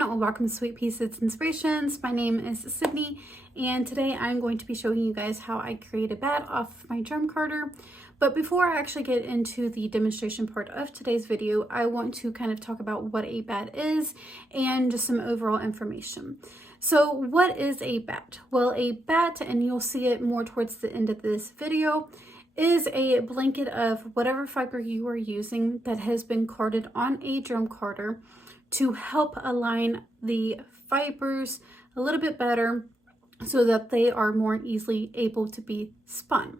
everyone, welcome to Sweetpea Inspirations. My name is Sydney, and today I'm going to be showing you guys how I create a bat off my drum carder. But before I actually get into the demonstration part of today's video, I want to kind of talk about what a bat is and just some overall information. So what is a bat? Well, a bat, and you'll see it more towards the end of this video, is a blanket of whatever fiber you are using that has been carded on a drum carder to help align the fibers a little bit better so that they are more easily able to be spun.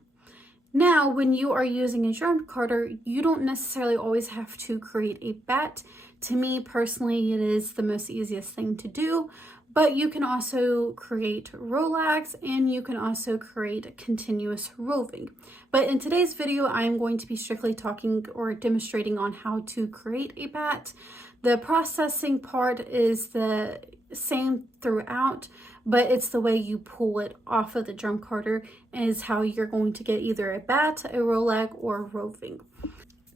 Now, when you are using a drum carder, you don't necessarily always have to create a bat. To me personally, it is the most easiest thing to do, but you can also create rollags and you can also create continuous roving. But in today's video, I'm going to be strictly talking or demonstrating on how to create a bat. The processing part is the same throughout, but it's the way you pull it off of the drum carder is how you're going to get either a bat, a rollag, or roving.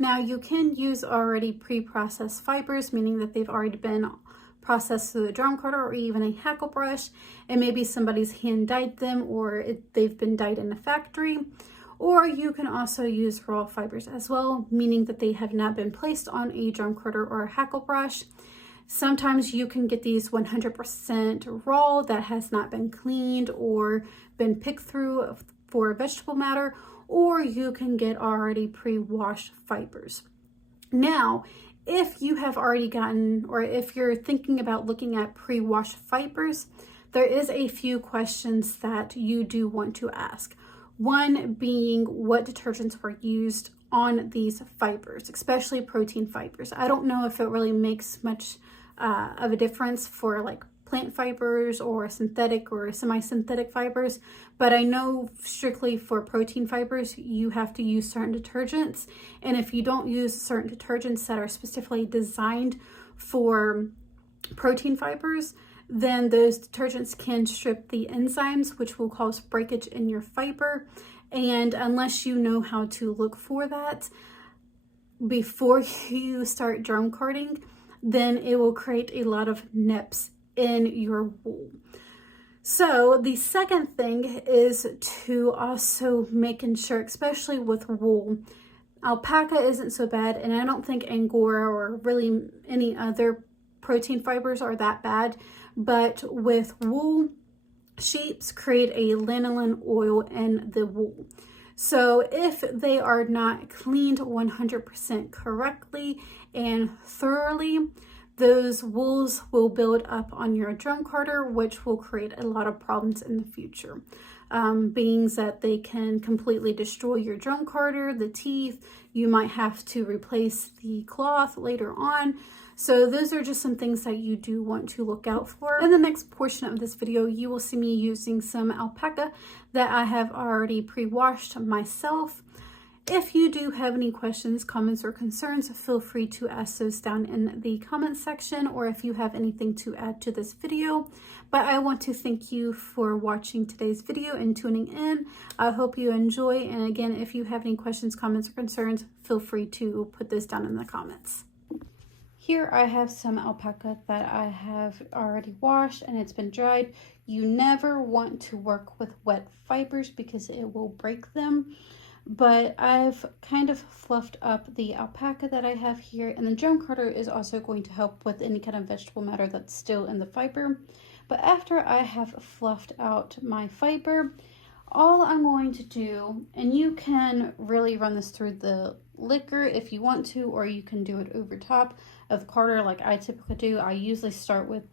Now, you can use already pre-processed fibers, meaning that they've already been processed through the drum carder or even a hackle brush, and maybe somebody's hand dyed them or they've been dyed in a factory. Or you can also use raw fibers as well, meaning that they have not been placed on a drum carder or a hackle brush. Sometimes you can get these 100% raw that has not been cleaned or been picked through for vegetable matter, or you can get already pre-washed fibers. Now, if you have already gotten, or if you're thinking about looking at pre-washed fibers, there is a few questions that you do want to ask. One being what detergents were used on these fibers, especially protein fibers. I don't know if it really makes much of a difference for like plant fibers or synthetic or semi-synthetic fibers, but I know strictly for protein fibers, you have to use certain detergents. And if you don't use certain detergents that are specifically designed for protein fibers, then those detergents can strip the enzymes, which will cause breakage in your fiber. And unless you know how to look for that before you start drum carding, then it will create a lot of nips in your wool. So the second thing is to also making sure, especially with wool, alpaca isn't so bad, and I don't think Angora or really any other protein fibers are that bad. But with wool, sheeps create a lanolin oil in the wool. So if they are not cleaned 100% correctly and thoroughly, those wools will build up on your drum carder, which will create a lot of problems in the future. Being that they can completely destroy your drum carder, the teeth, you might have to replace the cloth later on. So those are just some things that you do want to look out for. In the next portion of this video, you will see me using some alpaca that I have already pre-washed myself. If you do have any questions, comments, or concerns, feel free to ask those down in the comments section, or if you have anything to add to this video. But I want to thank you for watching today's video and tuning in. I hope you enjoy. And again, if you have any questions, comments, or concerns, feel free to put those down in the comments. Here I have some alpaca that I have already washed and it's been dried. You never want to work with wet fibers because it will break them. But I've kind of fluffed up the alpaca that I have here, and the drum carder is also going to help with any kind of vegetable matter that's still in the fiber. But after I have fluffed out my fiber, all I'm going to do, and you can really run this through the liquor if you want to, or you can do it over top of the carder like I typically do. I usually start with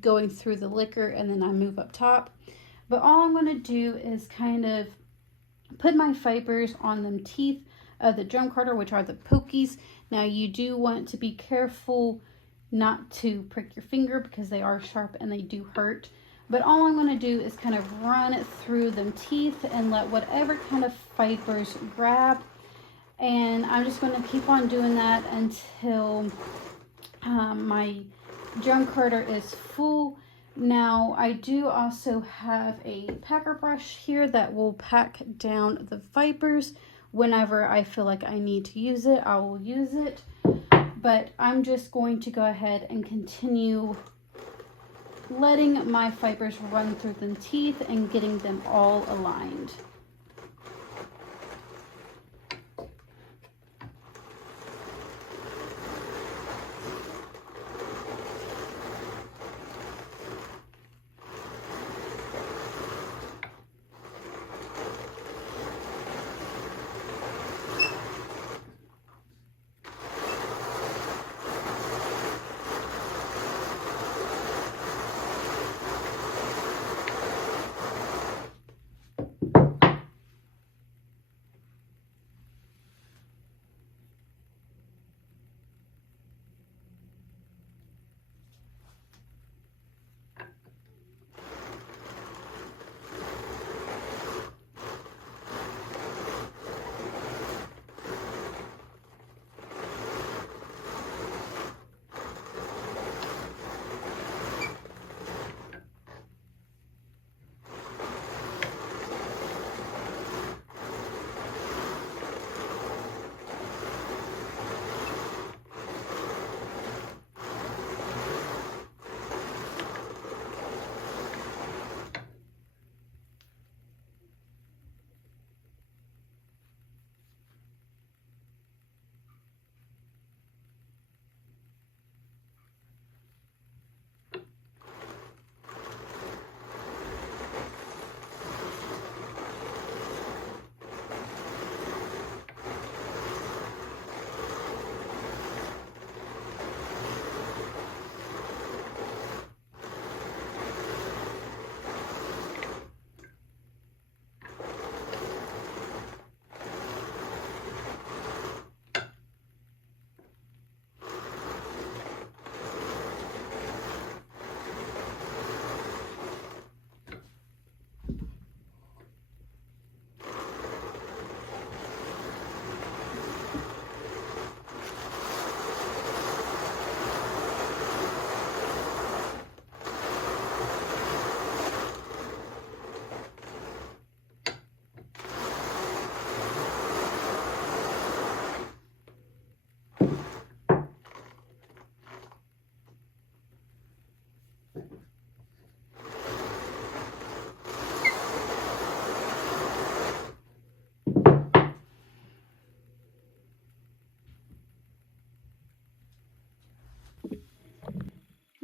going through the liquor and then I move up top. But all I'm going to do is kind of put my fibers on them teeth of the drum carder, which are the pokies. Now you do want to be careful not to prick your finger because they are sharp and they do hurt. But all I'm going to do is kind of run it through them teeth and let whatever kind of fibers grab. And I'm just going to keep on doing that until my drum carder is full. Now, I do also have a packer brush here that will pack down the fibers. Whenever I feel like I need to use it, I will use it. But I'm just going to go ahead and continue letting my fibers run through the teeth and getting them all aligned.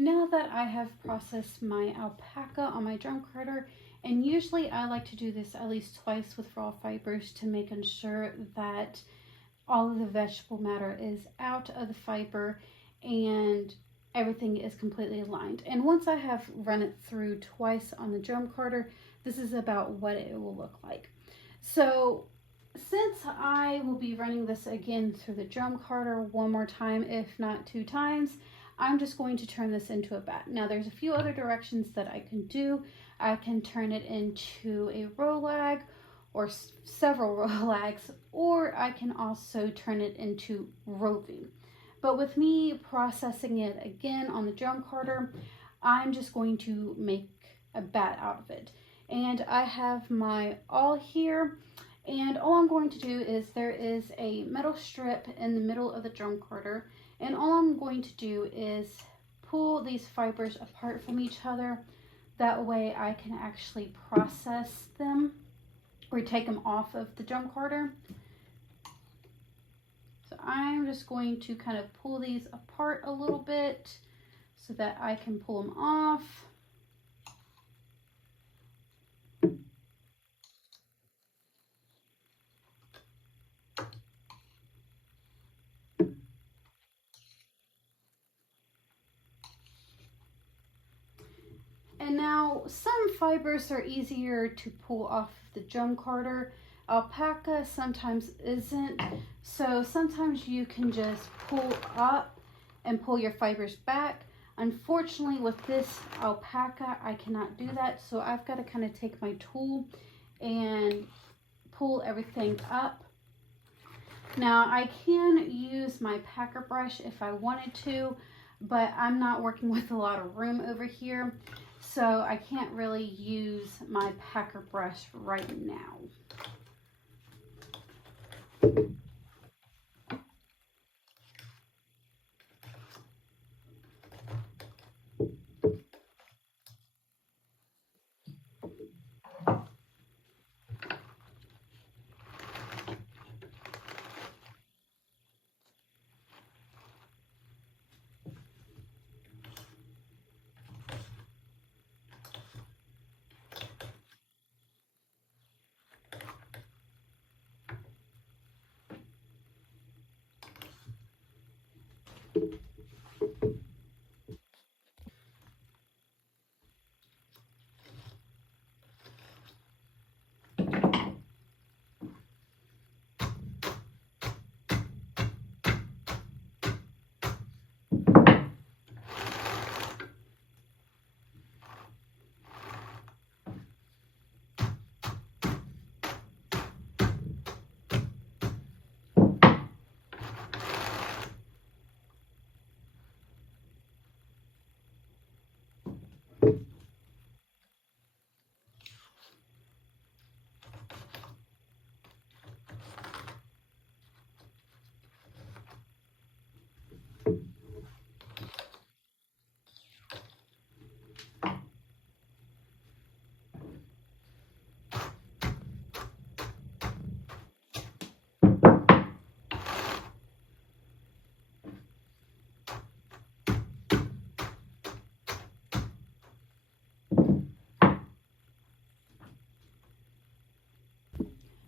Now that I have processed my alpaca on my drum carder, and usually I like to do this at least twice with raw fibers to make sure that all of the vegetable matter is out of the fiber and everything is completely aligned. And once I have run it through twice on the drum carder, this is about what it will look like. So since I will be running this again through the drum carder one more time, if not 2 times, I'm just going to turn this into a bat. Now there's a few other directions that I can do. I can turn it into a rolag or several rolags, or I can also turn it into roving. But with me processing it again on the drum carder, I'm just going to make a bat out of it. And I have my awl here, and all I'm going to do is there is a metal strip in the middle of the drum carder, and all I'm going to do is pull these fibers apart from each other. That way I can actually process them or take them off of the drum carder. So I'm just going to kind of pull these apart a little bit so that I can pull them off. And now some fibers are easier to pull off the drum carder. Alpaca sometimes isn't. So sometimes you can just pull up and pull your fibers back. Unfortunately with this alpaca, I cannot do that. So I've got to kind of take my tool and pull everything up. Now I can use my packer brush if I wanted to, but I'm not working with a lot of room over here. So I can't really use my packer brush right now.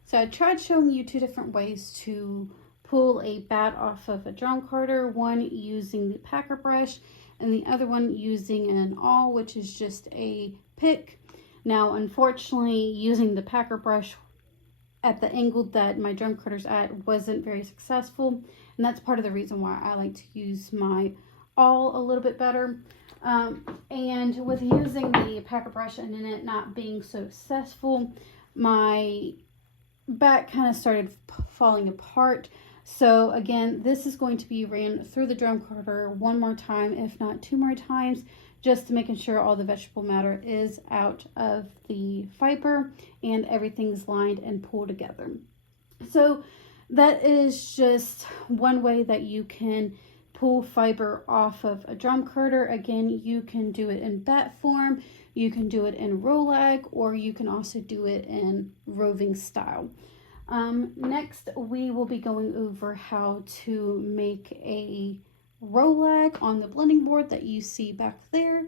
So I tried showing you two different ways to pull a bat off of a drum carder, one using the packer brush and the other one using an awl, which is just a pick. Now, unfortunately, using the packer brush at the angle that my drum carder's at wasn't very successful, and that's part of the reason why I like to use my awl a little bit better. And with using the packer brush and in it not being so successful, my back kind of started falling apart. So again, this is going to be ran through the drum carder one more time, if not two more times, just to making sure all the vegetable matter is out of the fiber and everything's lined and pulled together. So that is just one way that you can pull fiber off of a drum carder. Again, you can do it in bat form, you can do it in rolag, or you can also do it in roving style. Next, we will be going over how to make a rolag on the blending board that you see back there.